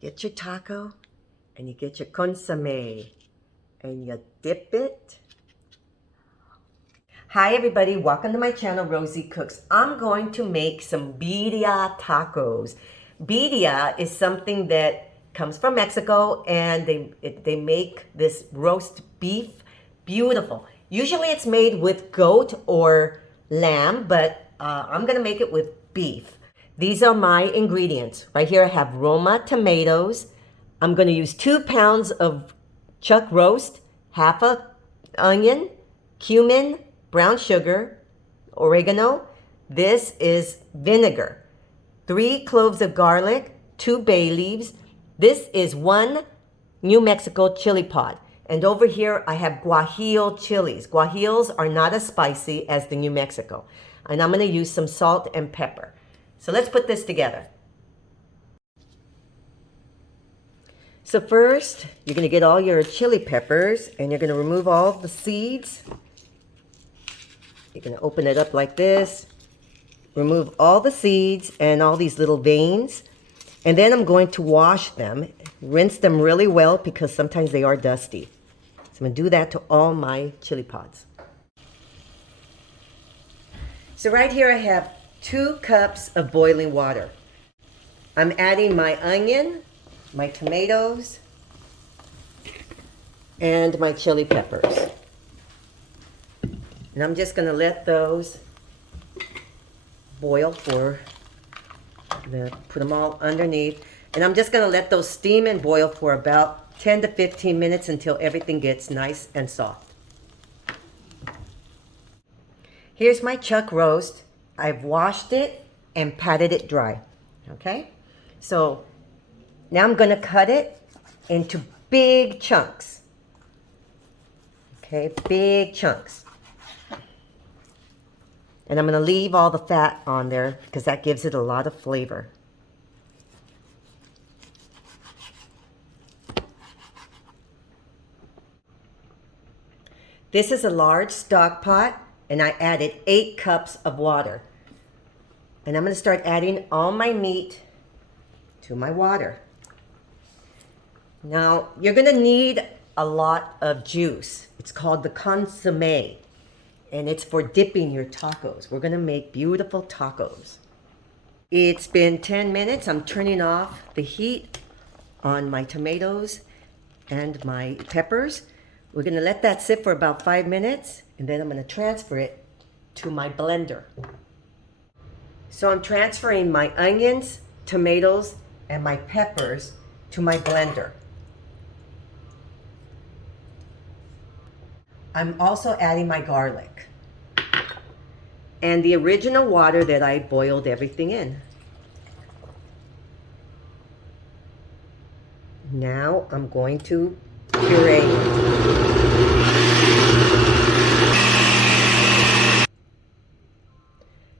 Get your taco and you get your consomme and you dip it. Hi everybody, welcome to my channel, Rosie Cooks. I'm going to make some birria tacos. Birria is something that comes from Mexico, and they make this roast beef beautiful. Usually it's made with goat or lamb, but I'm gonna make it with beef. These are my ingredients. Right here I have Roma tomatoes. I'm gonna use 2 pounds of chuck roast, half a onion, cumin, brown sugar, oregano. This is vinegar. 3 cloves of garlic, 2 bay leaves. This is 1 New Mexico chili pod. And over here I have guajillo chilies. Guajillos are not as spicy as the New Mexico. And I'm gonna use some salt and pepper. So let's put this together. So first, you're gonna get all your chili peppers and you're gonna remove all the seeds. You're gonna open it up like this, remove all the seeds and all these little veins, and then I'm going to wash them, rinse them really well because sometimes they are dusty. So I'm gonna do that to all my chili pods. So right here I have 2 cups of boiling water. I'm adding my onion, my tomatoes, and my chili peppers. And I'm just gonna let those boil put them all underneath. And I'm just gonna let those steam and boil for about 10 to 15 minutes until everything gets nice and soft. Here's my chuck roast. I've washed it and patted it dry, okay? So now I'm gonna cut it into big chunks, okay, big chunks. And I'm gonna leave all the fat on there because that gives it a lot of flavor. This is a large stock pot, and I added 8 cups of water. And I'm gonna start adding all my meat to my water. Now, you're gonna need a lot of juice. It's called the consomme, and it's for dipping your tacos. We're gonna make beautiful tacos. It's been 10 minutes. I'm turning off the heat on my tomatoes and my peppers. We're gonna let that sit for about 5 minutes, and then I'm gonna transfer it to my blender. So I'm transferring my onions, tomatoes, and my peppers to my blender. I'm also adding my garlic and the original water that I boiled everything in. Now I'm going to puree it.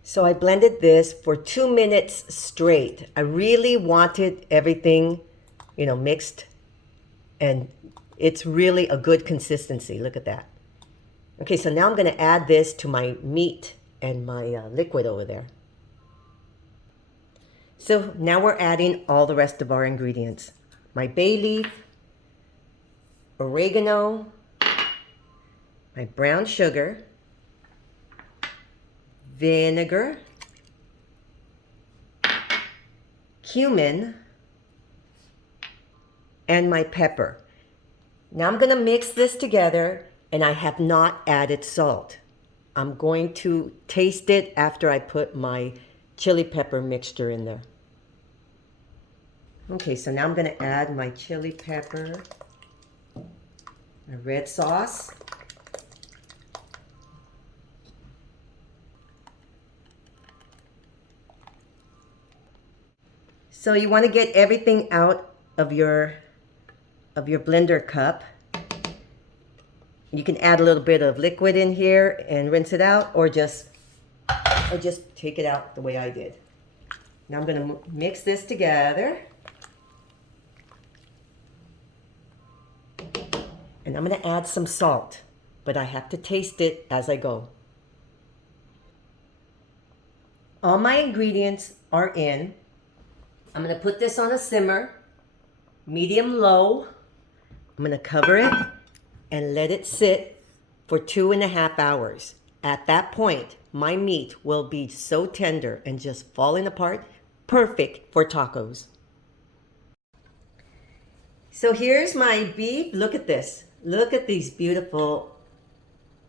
So I blended this for 2 minutes straight. I really wanted everything, mixed, and it's really a good consistency. Look at that. Okay, so now I'm gonna add this to my meat and my liquid over there. So now we're adding all the rest of our ingredients. My bay leaf, oregano, my brown sugar, vinegar, cumin, and my pepper. Now I'm gonna mix this together, and I have not added salt. I'm going to taste it after I put my chili pepper mixture in there. Okay, so now I'm gonna add my chili pepper, my red sauce, so you want to get everything out of your blender cup. You can add a little bit of liquid in here and rinse it out, or just take it out the way I did. Now I'm going to mix this together. And I'm going to add some salt, but I have to taste it as I go. All my ingredients are in. I'm going to put this on a simmer medium low. I'm gonna cover it and let it sit for 2.5 hours. At that point, my meat will be so tender and just falling apart, perfect for tacos. So here's my beef. Look at this. Look at these beautiful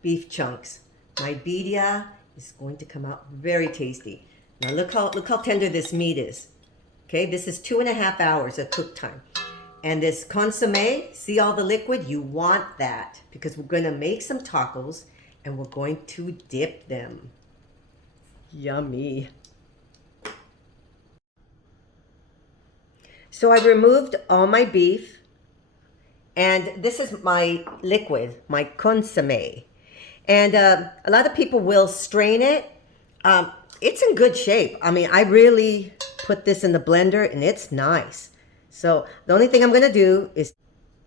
beef chunks. My birria is going to come out very tasty. Now look how tender this meat is. Okay, this is 2.5 hours of cook time. And this consomme, see all the liquid? You want that because we're gonna make some tacos and we're going to dip them. Yummy. So I removed all my beef, and this is my liquid, my consomme. And a lot of people will strain it. It's in good shape. I mean, I really put this in the blender and it's nice. So the only thing I'm gonna do is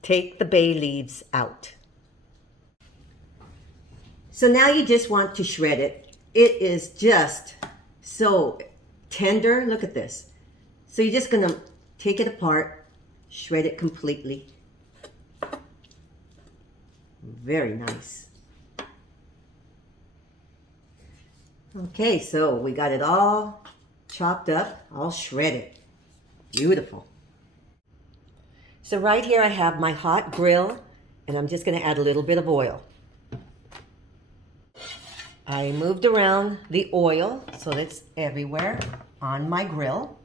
take the bay leaves out. So now you just want to shred it. It is just so tender. Look at this. So you're just gonna take it apart, shred it completely. Very nice. Okay, so we got it all chopped up, all shredded. Beautiful. So right here I have my hot grill, and I'm just gonna add a little bit of oil. I moved around the oil so it's everywhere on my grill.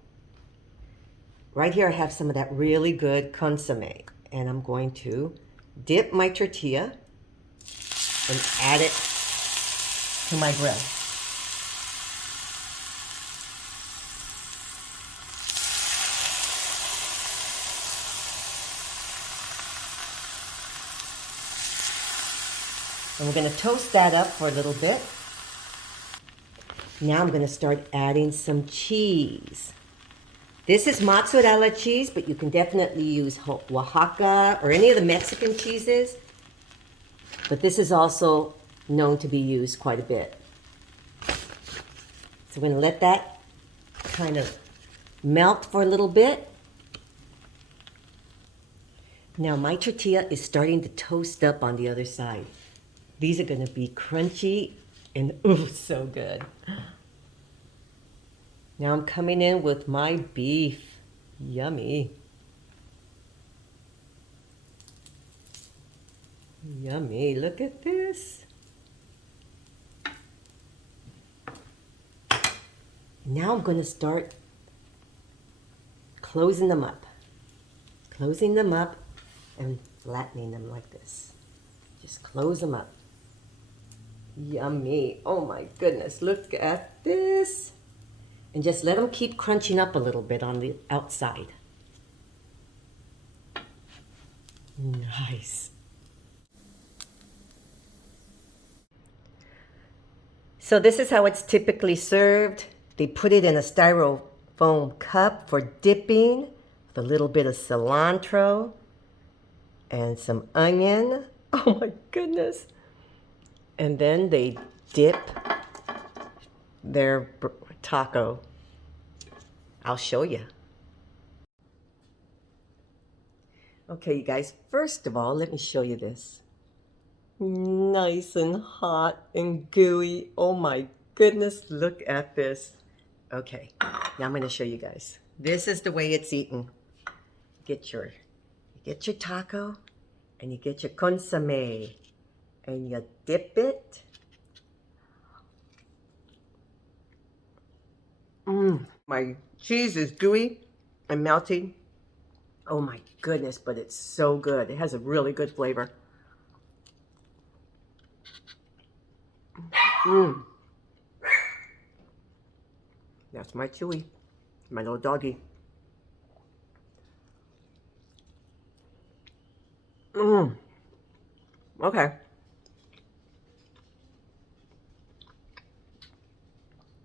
Right here I have some of that really good consomme, and I'm going to dip my tortilla and add it to my grill. And we're going to toast that up for a little bit. Now I'm going to start adding some cheese. This is mozzarella cheese, but you can definitely use Oaxaca or any of the Mexican cheeses. But this is also known to be used quite a bit. So we're going to let that kind of melt for a little bit. Now my tortilla is starting to toast up on the other side. These are going to be crunchy and ooh, so good. Now I'm coming in with my beef. Yummy. Yummy, look at this. Now I'm going to start closing them up. Closing them up and flattening them like this. Just close them up. Yummy. Oh my goodness, look at this. And just let them keep crunching up a little bit on the outside. Nice. So this is how it's typically served. They put it in a styrofoam cup for dipping with a little bit of cilantro and some onion. Oh my goodness. And then they dip their taco. I'll show you. Okay, you guys, first of all, let me show you this. Nice and hot and gooey. Oh my goodness, look at this. Okay, now I'm going to show you guys. This is the way it's eaten. You get your taco and you get your consomme and you dip it. My cheese is gooey and melty. Oh my goodness, but it's so good. It has a really good flavor. That's my Chewy, my little doggy. Okay.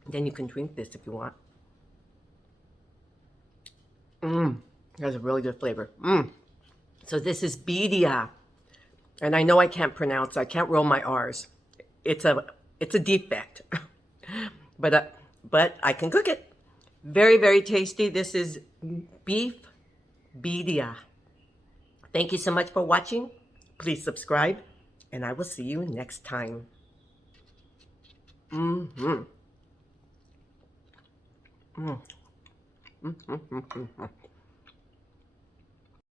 Then you can drink this if you want. It has a really good flavor. So this is birria. And I know I can't pronounce, I can't roll my R's. It's a defect. But I can cook it. Very, very tasty. This is beef birria. Thank you so much for watching. Please subscribe, and I will see you next time. Mm-hmm. Mm. Mm-hmm.